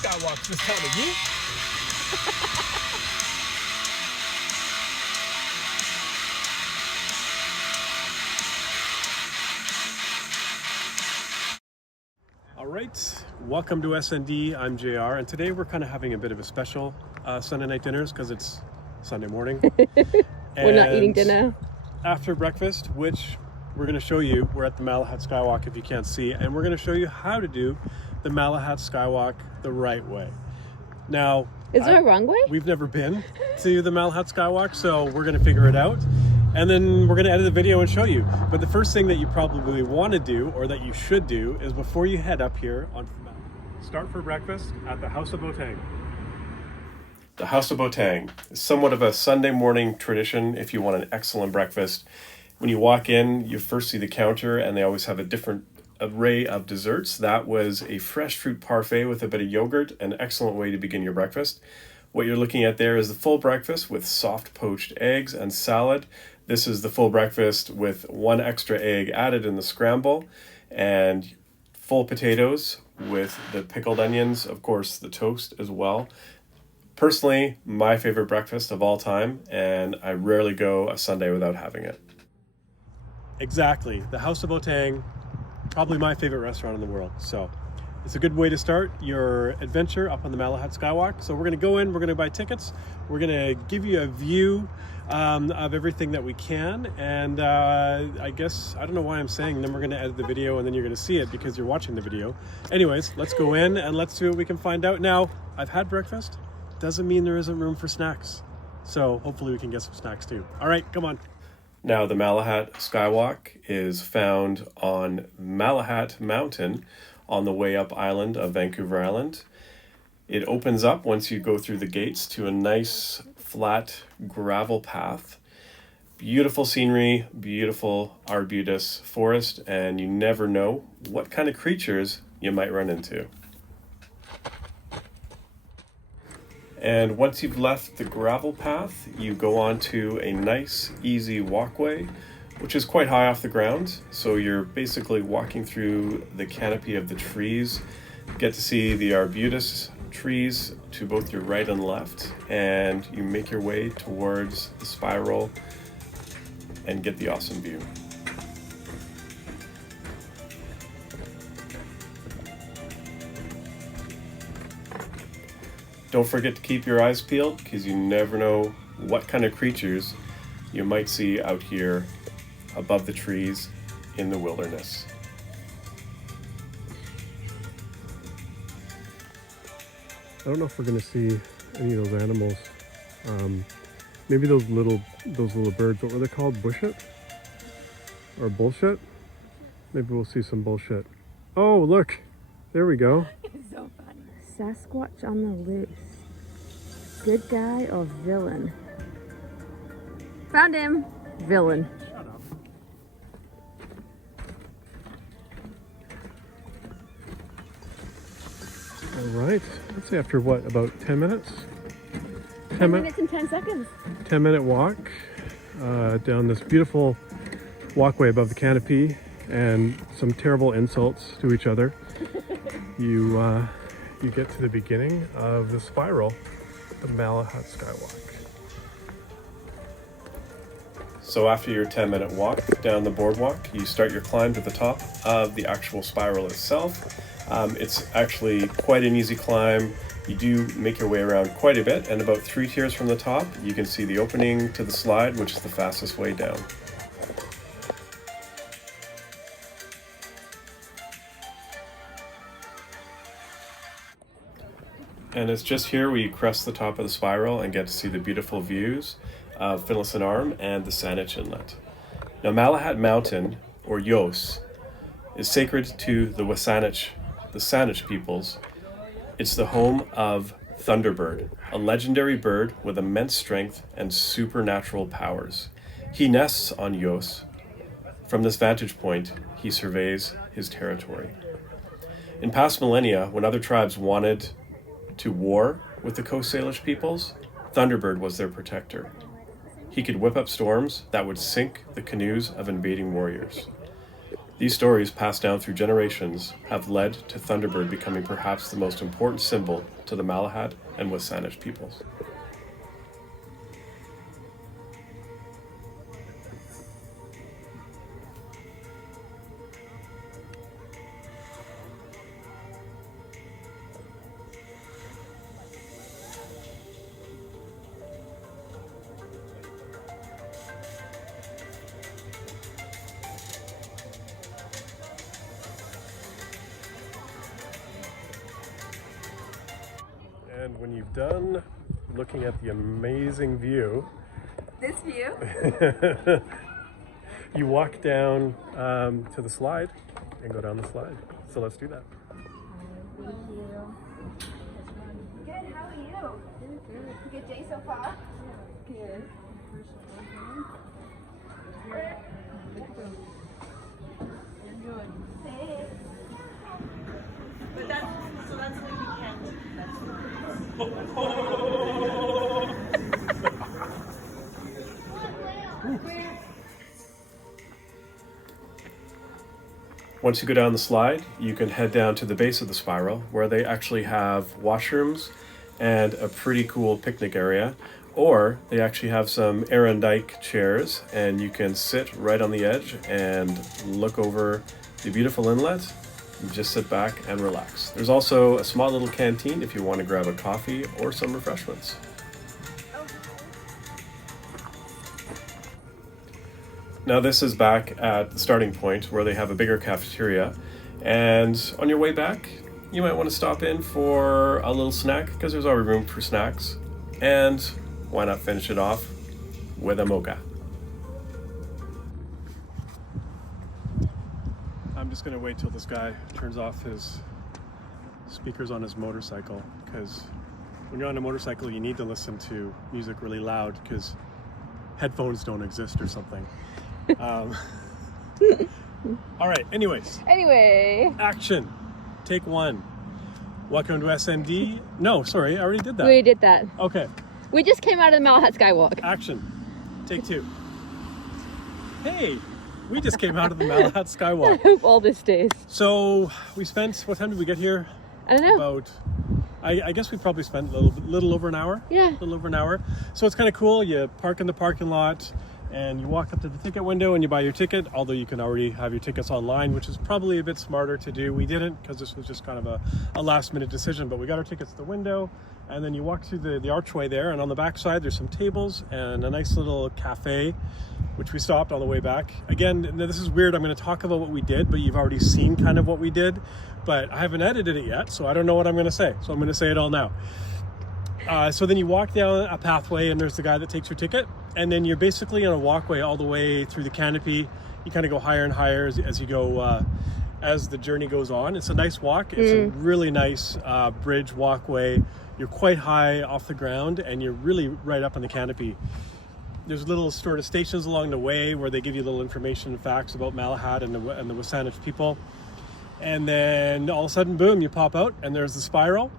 Skywalks this time of year. All right, welcome to SND. I'm JR, and today we're kind of having a bit of a special Sunday night dinners because it's Sunday morning. We're not eating dinner. After breakfast, which we're going to show you, we're at the Malahat Skywalk if you can't see, and we're going to show you how to do the Malahat Skywalk the right way. Now, is there a wrong way? We've never been to the Malahat Skywalk, so we're going to figure it out. And then we're going to edit the video and show you. But the first thing that you probably want to do, or that you should do, is before you head up here onto the mountain, start for breakfast at the House of Botang. The House of Botang is somewhat of a Sunday morning tradition if you want an excellent breakfast. When you walk in, you first see the counter, and they always have a different array of desserts. That was a fresh fruit parfait with a bit of yogurt, an excellent way to begin your breakfast. What you're looking at there is the full breakfast with soft poached eggs and salad. This is the full breakfast with one extra egg added in the scramble, and full potatoes with the pickled onions, of course the toast as well. Personally, my favorite breakfast of all time, and I rarely go a Sunday without having it. Exactly, the House of Botang, probably my favorite restaurant in the world. So it's a good way to start your adventure up on the Malahat Skywalk. So we're going to go in, we're going to buy tickets, we're going to give you a view of everything that we can, and I guess, I don't know why I'm saying then we're going to edit the video and then you're going to see it because you're watching the video. Anyways, let's go in and let's see what we can find out. Now, I've had breakfast, doesn't mean there isn't room for snacks. So hopefully we can get some snacks too. All right, come on. Now, the Malahat Skywalk is found on Malahat Mountain on the way up island of Vancouver Island. It opens up once you go through the gates to a nice flat gravel path. Beautiful scenery, beautiful arbutus forest, and you never know what kind of creatures you might run into. And once you've left the gravel path, you go on to a nice, easy walkway, which is quite high off the ground. So you're basically walking through the canopy of the trees. You get to see the arbutus trees to both your right and left, and you make your way towards the spiral and get the awesome view. Don't forget to keep your eyes peeled because you never know what kind of creatures you might see out here above the trees in the wilderness. I don't know if we're going to see any of those animals. Maybe those little birds. What were they called? Bushit? Or bullshit? Maybe we'll see some bullshit. Oh, look! There we go. It's so funny. Sasquatch on the loose. Good guy or villain? Found him. Villain. Shut up. All right. Let's say after what, about 10 minutes? 10 minutes and 10 seconds. 10-minute walk down this beautiful walkway above the canopy, and some terrible insults to each other. You get to the beginning of the spiral, the Malahat Skywalk. So after your 10-minute walk down the boardwalk, you start your climb to the top of the actual spiral itself. It's actually quite an easy climb. You do make your way around quite a bit, and about 3 tiers from the top, you can see the opening to the slide, which is the fastest way down. And it's just here we crest the top of the spiral and get to see the beautiful views of Finlayson Arm and the Saanich Inlet. Now, Malahat Mountain, or Yos, is sacred to the Saanich peoples. It's the home of Thunderbird, a legendary bird with immense strength and supernatural powers. He nests on Yos. From this vantage point, he surveys his territory. In past millennia, when other tribes wanted to war with the Coast Salish peoples, Thunderbird was their protector. He could whip up storms that would sink the canoes of invading warriors. These stories, passed down through generations, have led to Thunderbird becoming perhaps the most important symbol to the Malahat and Wasanich peoples. And when you've done looking at the amazing view, This view? you walk down to the slide and go down the slide. So let's do that. Thank you. Good, how are you? Good. Good day so far? Good. Enjoy. Hey. But that's why you can't. Once you go down the slide, you can head down to the base of the spiral where they actually have washrooms and a pretty cool picnic area. Or they actually have some Arendijk chairs and you can sit right on the edge and look over the beautiful inlet. You just sit back and relax. There's also a small little canteen if you want to grab a coffee or some refreshments. Now this is back at the starting point where they have a bigger cafeteria, and on your way back you might want to stop in for a little snack because there's already room for snacks, and why not finish it off with a mocha. I'm just going to wait till this guy turns off his speakers on his motorcycle, because when you're on a motorcycle you need to listen to music really loud because headphones don't exist or something. All right, Anyway. action. Take one. Welcome to SND. No, sorry, I already did that. We did that. Okay, We just came out of the Malahat Skywalk. action. Take two. Hey, we just came out of the Malahat Skywalk. I hope all this stays. So we spent, what time did we get here? I don't know. About, I guess we probably spent a little over an hour. Yeah. A little over an hour. So it's kind of cool. You park in the parking lot and you walk up to the ticket window and you buy your ticket, although you can already have your tickets online, which is probably a bit smarter to do. We didn't, because this was just kind of a last minute decision, but we got our tickets at the window, and then you walk through the archway there, and on the back side there's some tables and a nice little cafe, which we stopped on the way back. Again, now this is weird, I'm going to talk about what we did, but you've already seen kind of what we did, but I haven't edited it yet, so I don't know what I'm going to say, so I'm going to say it all now. So then you walk down a pathway and there's the guy that takes your ticket, and then you're basically on a walkway all the way through the canopy. You kind of go higher and higher as you go, as the journey goes on. It's a nice walk. It's a really nice bridge walkway. You're quite high off the ground and you're really right up on the canopy. There's little sort of stations along the way where they give you little information and facts about Malahat and the Wasanich people. And then all of a sudden, boom, you pop out and there's the spiral.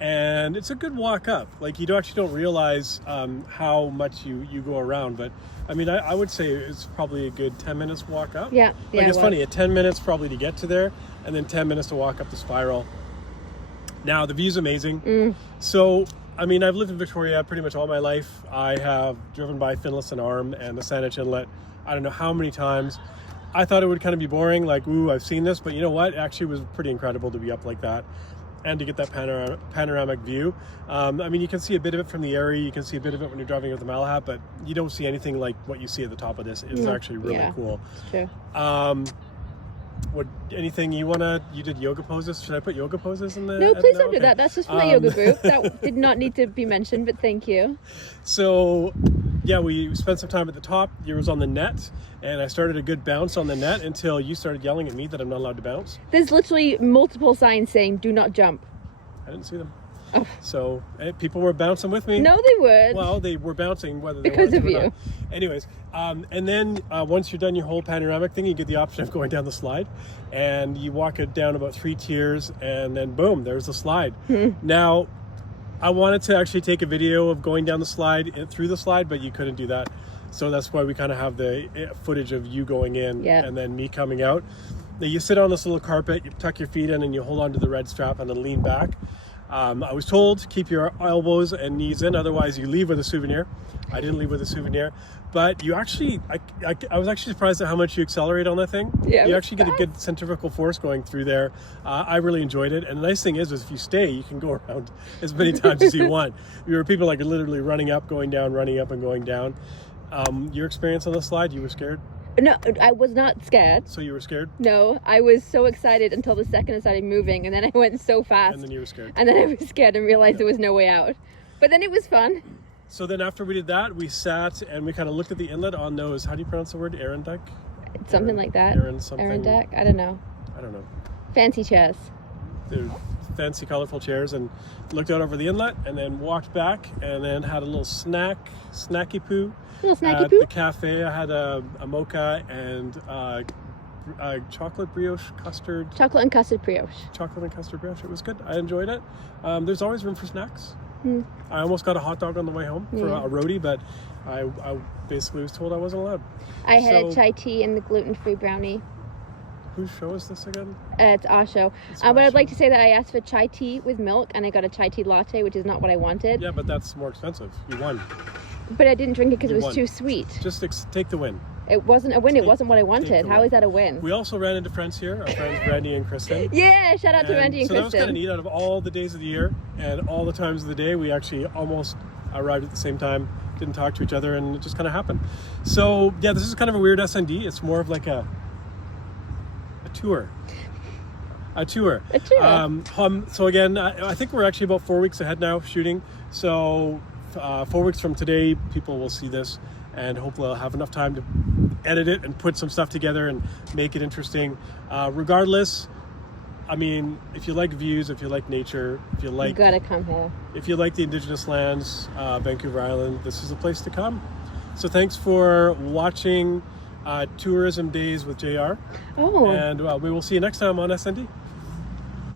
And it's a good walk up. Like, you actually don't realize how much you go around, but I mean, I would say it's probably a good 10 minutes walk up. Yeah. Like, it's funny, 10 minutes probably to get to there, and then 10 minutes to walk up the spiral. Now, the view's amazing. So, I mean, I've lived in Victoria pretty much all my life. I have driven by Finlayson Arm and the Saanich Inlet I don't know how many times. I thought it would kind of be boring, like, ooh, I've seen this, but you know what? It actually was pretty incredible to be up like that and to get that panoramic view. I mean, you can see a bit of it from the area, you can see a bit of it when you're driving with the Malahat, but you don't see anything like what you see at the top of this. It's actually really cool. It's true. Anything you did yoga poses? Should I put yoga poses in the? No, please don't do that. That's just for my yoga group. That did not need to be mentioned, but thank you. So, yeah, we spent some time at the top. You was on the net, and I started a good bounce on the net until you started yelling at me that I'm not allowed to bounce. There's literally multiple signs saying "Do not jump." I didn't see them. Oh. So people were bouncing with me. No, they weren't. Well, they were bouncing whether they because wanted of to or you. not. Anyways, and then once you're done your whole panoramic thing, you get the option of going down the slide, and you walk it down about 3 tiers, and then boom, there's the slide. Now, I wanted to actually take a video of going down the slide, through the slide, but you couldn't do that. So that's why we kind of have the footage of you going in and then me coming out. Now you sit on this little carpet, you tuck your feet in, and you hold onto the red strap and then lean back. I was told to keep your elbows and knees in, otherwise you leave with a souvenir. I didn't leave with a souvenir, but you actually, I was actually surprised at how much you accelerate on that thing. Yeah, You actually get a good centrifugal force going through there. I really enjoyed it, and the nice thing is if you stay, you can go around as many times as you want. There were people like literally running up, going down, running up and going down. Your experience on the slide, you were scared? No, I was not scared. So you were scared? No, I was so excited until the second it started moving, and then I went so fast. And then you were scared. And then I was scared and realized there was no way out. But then it was fun. So then after we did that, we sat and we kind of looked at the inlet on those, how do you pronounce the word? Arendijk? Something like that. Aaron something. Arendijk? I don't know. I don't know. Fancy chairs. They're fancy, colorful chairs, and looked out over the inlet and then walked back and then had a little snacky poo. Little snacky At poo? the cafe, I had a mocha and a chocolate brioche custard. Chocolate and custard brioche. Chocolate and custard brioche. It was good. I enjoyed it. There's always room for snacks. Mm. I almost got a hot dog on the way home for Yeah. a roadie, but I basically was told I wasn't allowed. I had a So- chai tea and the gluten-free brownie. Whose show is this again? It's our show. It's But my I'd show. like to say that I asked for chai tea with milk, and I got a chai tea latte, which is not what I wanted. Yeah, but that's more expensive. You won. But I didn't drink it because it You was won. too sweet. Just take the win. It wasn't a win. It Take- wasn't what I take wanted. the How win. is that a win? We also ran into friends here, our friends Randy and Kristen. Yeah, shout out to Randy and so that was kind of Kristen. neat. Out of all the days of the year and all the times of the day, we actually almost arrived at the same time, didn't talk to each other, and it just kind of happened. So yeah, this is kind of a weird SND. It's more of like a tour. A tour. A tour. So again, I think we're actually about 4 weeks ahead now shooting. So 4 weeks from today, people will see this, and hopefully I'll have enough time to edit it and put some stuff together and make it interesting. Regardless, I mean, if you like views, if you like nature, if you You like gotta come here. if you like the Indigenous lands, Vancouver Island, this is a place to come. So thanks for watching Tourism Days with JR, Oh. and we will see you next time on SND.